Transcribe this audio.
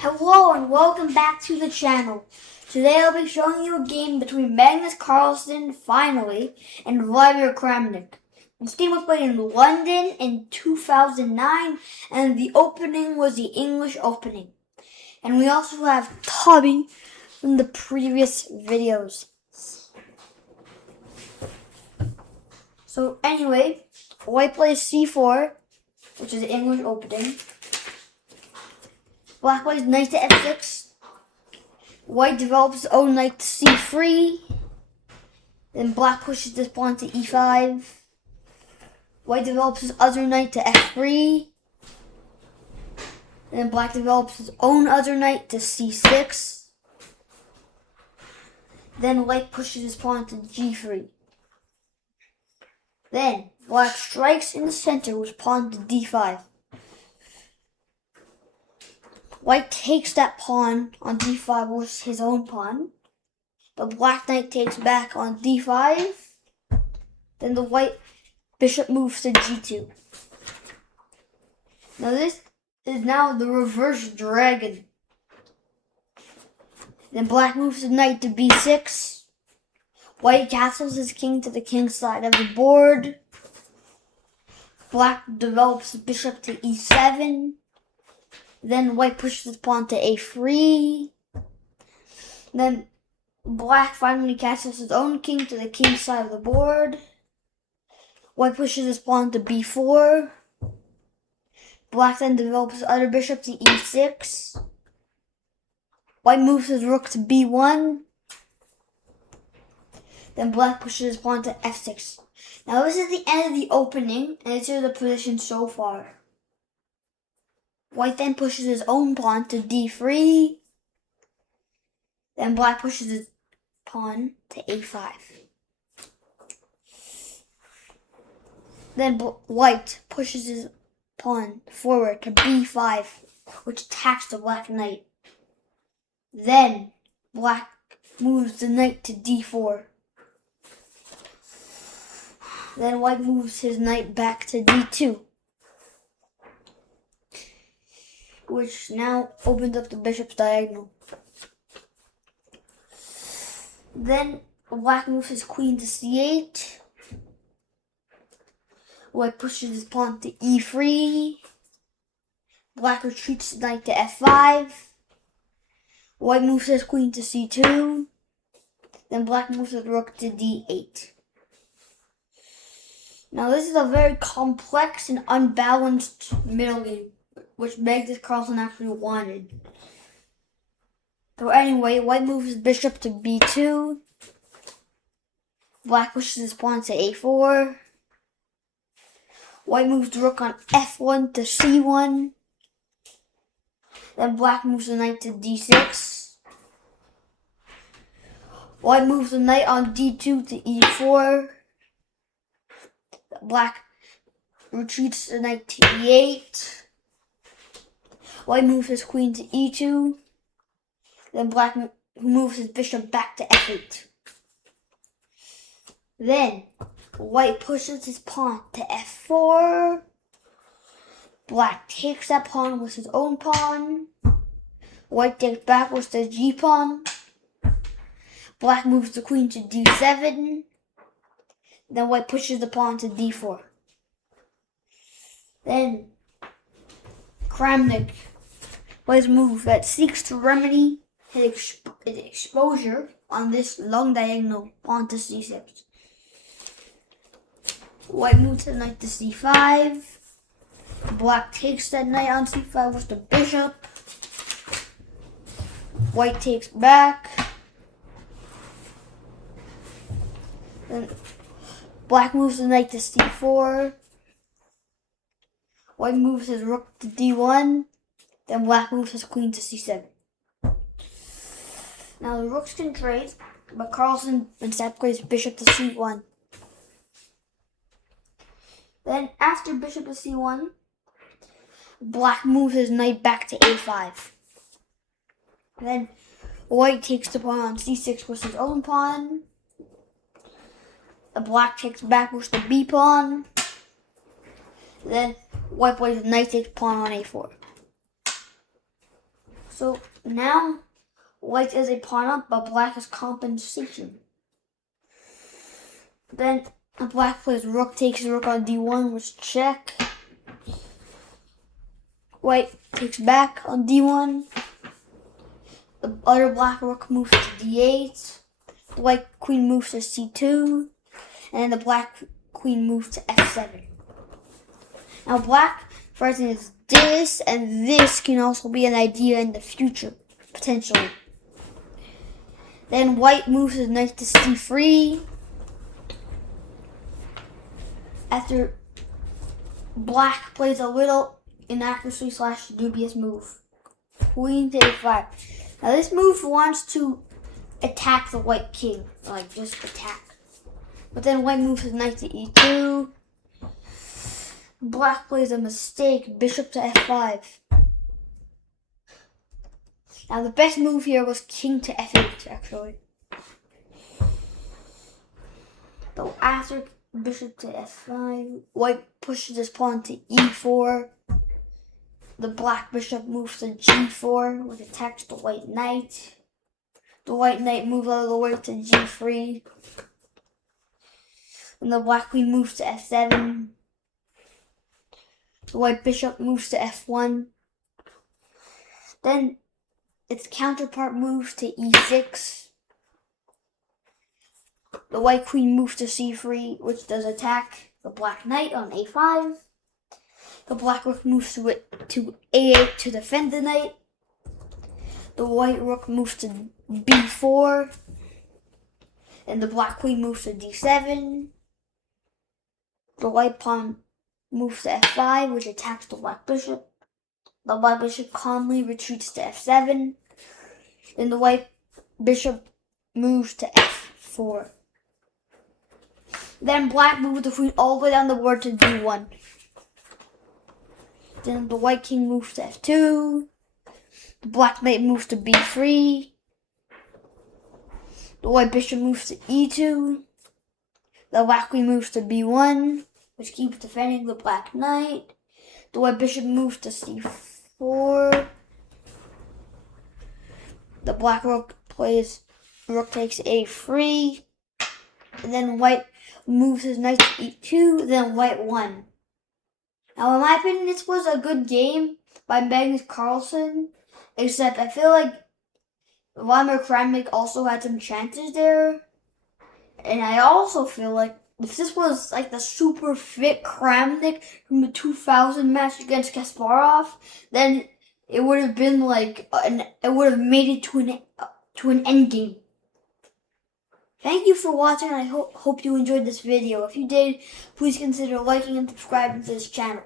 Hello and welcome back to the channel. Today I'll be showing you a game between Magnus Carlsen, finally, and Vladimir Kramnik. This game was played in London in 2009, and the opening was the English opening. And we also have Tubby from the previous videos. So anyway, white plays c4, which is the English opening. Black plays knight to f6. White develops his own knight to c3. Then black pushes this pawn to e5. White develops his other knight to f3. Then black develops his own other knight to c6. Then white pushes his pawn to g3. Then black strikes in the center with pawn to d5. White takes that pawn on d5 with his own pawn. But black knight takes back on d5. Then the white bishop moves to g2. Now this is now the reverse dragon. Then black moves the knight to b6. White castles his king to the king's side of the board. Black develops the bishop to e7. Then white pushes his pawn to a3. Then black finally castles his own king to the king's side of the board. White pushes his pawn to b4. Black then develops his other bishop to e6. White moves his rook to b1. Then black pushes his pawn to f6. Now this is the end of the opening, and this is the position so far. White then pushes his own pawn to d3. Then black pushes his pawn to a5. Then white pushes his pawn forward to b5, which attacks the black knight. Then black moves the knight to d4. Then white moves his knight back to d2, which now opens up the bishop's diagonal. Then black moves his queen to c8. White pushes his pawn to e3. Black retreats his knight to f5. White moves his queen to c2. Then black moves his rook to d8. Now this is a very complex and unbalanced middle game, which Magnus Carlsen actually wanted. So anyway, white moves his bishop to b2. Black pushes his pawn to a4. White moves the rook on f1 to c1. Then black moves the knight to d6. White moves the knight on d2 to e4. Black retreats the knight to e8. White moves his queen to e2. Then black moves his bishop back to f8. Then white pushes his pawn to f4. Black takes that pawn with his own pawn. White takes back with the g pawn. Black moves the queen to d7. Then white pushes the pawn to d4. Then Kramnik plays a move that seeks to remedy his exposure on this long diagonal pawn to c6. White moves the knight to c5. Black takes that knight on c5 with the bishop. White takes back. Then black moves the knight to c4. White moves his rook to d1. Then black moves his queen to c7. Now the rooks can trade, but Carlsen instead plays bishop to c1. Then after bishop to c1, black moves his knight back to a5. Then white takes the pawn on c6 with his own pawn. The black takes back with the b pawn. Then white plays knight takes pawn on a4. So now white is a pawn up, but black is compensation. Then black plays rook takes rook on d1, which check. White takes back on d1. The other black rook moves to d8. The white queen moves to c2. And then the black queen moves to f7. Now black first is this, and this can also be an idea in the future, potentially. Then white moves his knight to c3. After black plays a little inaccuracy / dubious move. Queen to a5. Now this move wants to attack the white king. Like, just attack. But then white moves his knight to e2. Black plays a mistake. Bishop to f5. Now the best move here was king to f8, actually. So after bishop to f5, white pushes his pawn to e4. The black bishop moves to g4, which attacks the white knight. The white knight moves out of the way to g3. And the black queen moves to f7. The white bishop moves to f1. Then its counterpart moves to e6. The white queen moves to c3, which does attack the black knight on a5. The black rook moves to a8 to defend the knight. The white rook moves to b4. And the black queen moves to d7. The white pawn moves to f5, which attacks the black bishop. The black bishop calmly retreats to f7. Then the white bishop moves to f4. Then black moves the queen all the way down the board to d1. Then the white king moves to f2. The black knight moves to b3. The white bishop moves to e2. The black queen moves to b1, which keeps defending the black knight. The white bishop moves to c4. The black rook plays rook takes a3. And then white moves his knight to e2. Then white won. Now, in my opinion, this was a good game by Magnus Carlsen, except I feel like Kramnik also had some chances there. And I also feel like if this was like the super fit Kramnik from the 2000 match against Kasparov, then it would have been like it would have made it to an end game. Thank you for watching. I hope you enjoyed this video. If you did, please consider liking and subscribing to this channel.